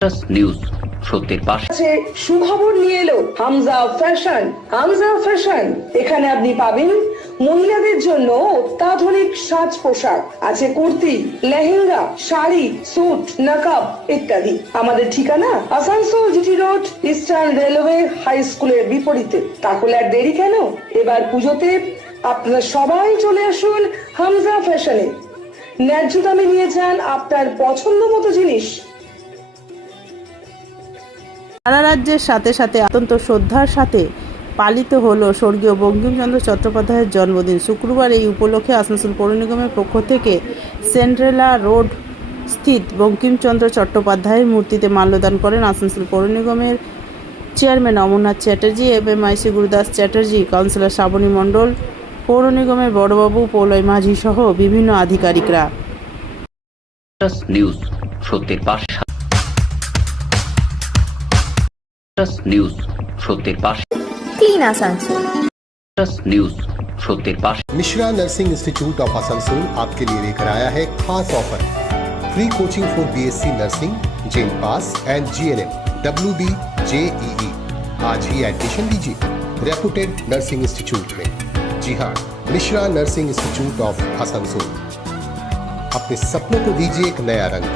News সত্যের পাশে। সুখবর নিয়ে এলো হামজা ফ্যাশন। হামজা ফ্যাশন, এখানে আপনি পাবেন মহিলাদের জন্য অত্যাধুনিক সাজ পোশাক, আছে কুর্তি, লেহেঙ্গা, শাড়ি, স্যুট, নকাব ইত্যাদি। আমাদের ঠিকানা Asansol GT road, eastern railway high স্কুলের বিপরীতে। তাহলে আর দেরি কেন, এবার পুজোতে আপনারা সবাই চলে আসুন হামজা ফ্যাশনে। ন্যায্য দামে নিয়ে যান আপনার পছন্দ মতো জিনিস। সারা রাজ্যের সাথে সাথে অত্যন্ত শ্রদ্ধার সাথে পালিত হলো স্বর্গীয় বঙ্কিমচন্দ্র চট্টোপাধ্যায়ের জন্মদিন। শুক্রবার এই উপলক্ষে আসানসোল পৌর নিগমের পক্ষ থেকে সেন্ট্রেলা রোড স্থিত বঙ্কিমচন্দ্র চট্টোপাধ্যায়ের মূর্তিতে মাল্যদান করেন আসানসোল পৌর নিগমের chairman Amarnath Chatterjee, MIC Gurudas Chatterjee, councillor Shrabani Mondal, পৌর নিগমের বড়বাবু প্রলয় মাঝি সহ বিভিন্ন আধিকারিকরা। নিউজ সত্যের পাশে। নিউজ সত্যের পাশে। क्लीन आसानसोल न्यूज सत्य पाश। Mishra nursing institute of Asansol आपके लिए लेकर आया है खास ऑफर। Free coaching for BSc nursing, जेन pass and GNM, WB, JEE। आज ही एडमिशन लीजिए रेपुटेड नर्सिंग इंस्टीट्यूट में। जी हाँ, Mishra nursing institute of Asansol. अपने सपनों को दीजिए एक नया रंग।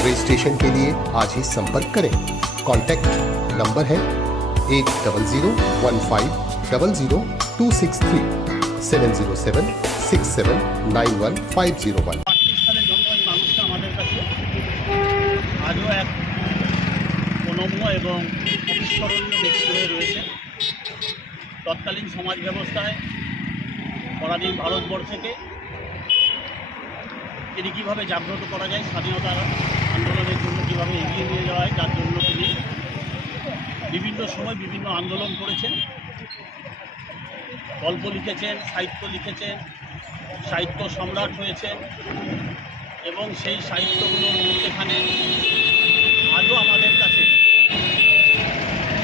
रजिस्ट्रेशन के लिए आज ही संपर्क करें। कॉन्टैक्ट नंबर है 801500263707 70767911501। পাকিস্তানের জন্মই মানুষটা আমাদের কাছে আজও এক অনম্য এবং অবিস্মরণীয় ব্যক্তি হয়ে রয়েছে। তৎকালীন সমাজ ব্যবস্থায় পরাধীন ভারতবর্ষকে তিনি কীভাবে জাগ্রত করা যায়, স্বাধীনতার আন্দোলনের জন্য কীভাবে এগিয়ে নিয়ে যাওয়া হয়, তার জন্য তিনি বিভিন্ন সময় বিভিন্ন আন্দোলন করেছেন, গল্প লিখেছেন, সাহিত্য লিখেছেন, সাহিত্য সম্রাট হয়েছেন এবং সেই সাহিত্যগুলোর মধ্যেখানে আজও আমাদের কাছে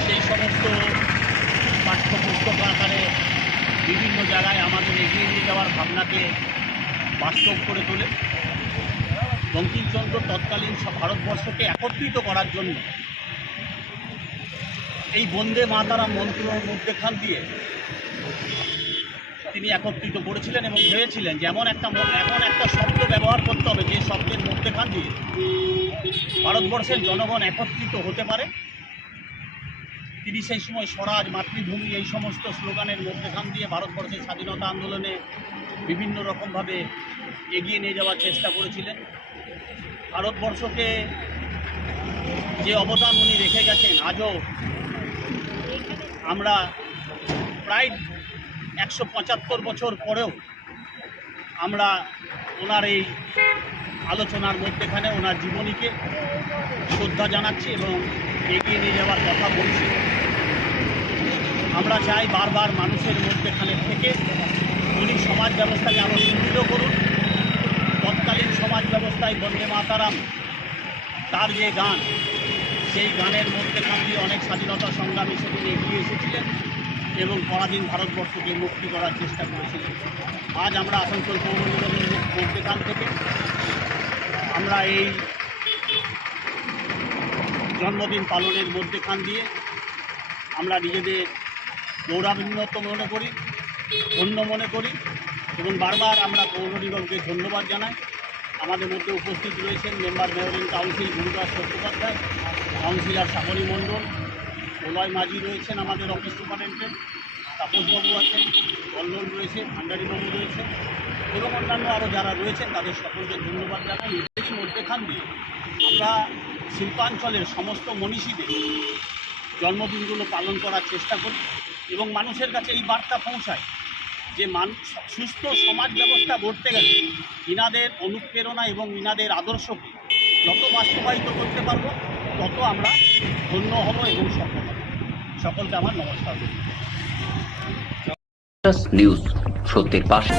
সেই সমস্ত পাঠ্যপুস্তক আকারে বিভিন্ন জায়গায় আমাদের এগিয়ে নিয়ে যাওয়ার ভাবনাকে বাস্তব করে তোলে। বঙ্কিমচন্দ্র তৎকালীন ভারতবর্ষকে একত্রিত করার জন্য এই বন্দে মাতারাম মন্ত্রের মধ্যেখান দিয়ে তিনি একত্রিত করেছিলেন এবং ভেবেছিলেন যে এমন একটা শব্দ ব্যবহার করতে হবে যে শব্দের মধ্যেখান দিয়ে ভারতবর্ষের জনগণ একত্রিত হতে পারে। তিনি সেই সময় স্বরাজ, মাতৃভূমি এই সমস্ত স্লোগানের মধ্যেখান দিয়ে ভারতবর্ষের স্বাধীনতা আন্দোলনে বিভিন্ন রকমভাবে এগিয়ে নিয়ে যাওয়ার চেষ্টা করেছিলেন। ভারতবর্ষকে যে অবদান উনি রেখে গেছেন, আজও আমরা প্রায় 175 বছর পরেও আমরা ওনার এই আলোচনার মধ্যেখানে ওনার জীবনীকে শ্রদ্ধা জানাচ্ছি এবং এগিয়ে নিয়ে যাওয়ার কথা বলছি। আমরা চাই বারবার মানুষের মধ্যেখানে থেকে উনি সমাজ ব্যবস্থাকে আরও সুদৃঢ় করুন। তৎকালীন সমাজ ব্যবস্থায় বন্দে মাতারাম তার যে গান, সেই গানের মধ্যেখান দিয়ে অনেক স্বাধীনতা সংগ্রামী সেদিন এগিয়ে এসেছিলেন এবং পরাধীন ভারতবর্ষকে মুক্তি করার চেষ্টা করেছিলেন। আজ আমরা আসানসোল পৌর নিগমের মধ্যেখান থেকে আমরা এই জন্মদিন পালনের মধ্যেখান দিয়ে আমরা নিজেদের গৌরবান্বিত মনে করি, ধন্য মনে করি এবং বারবার আমরা পৌর নিগমকে ধন্যবাদ জানাই। আমাদের মধ্যে উপস্থিত রয়েছেন member mayor in council Gurudas Chattopadhyay, councillor Shrabani Mondal, Pralay Majhi রয়েছেন, আমাদের অফিস সুপারিনটেন্ডেন্ট তাপসবাবু আছেন, কল্লোল রয়েছে, ভান্ডারীবাবু রয়েছে এবং অন্যান্য আরও যারা রয়েছেন তাদের সকলকে ধন্যবাদ জানাই। এদেরই মধ্যেখান দিয়ে আমরা শিল্পাঞ্চলের সমস্ত মনীষীদের জন্মদিনগুলো পালন করার চেষ্টা করি এবং মানুষের কাছে এই বার্তা পৌঁছায় যে সুস্থ সমাজ ব্যবস্থা গড়তে গেলে ইনাদের অনুপ্রেরণা এবং ইনাদের আদর্শকে যত বাস্তবায়িত করতে পারবো তত আমরা ধন্য হব এবং সফল হব। সকলকে আমার নমস্কার। নিউজ সত্যের পাশে।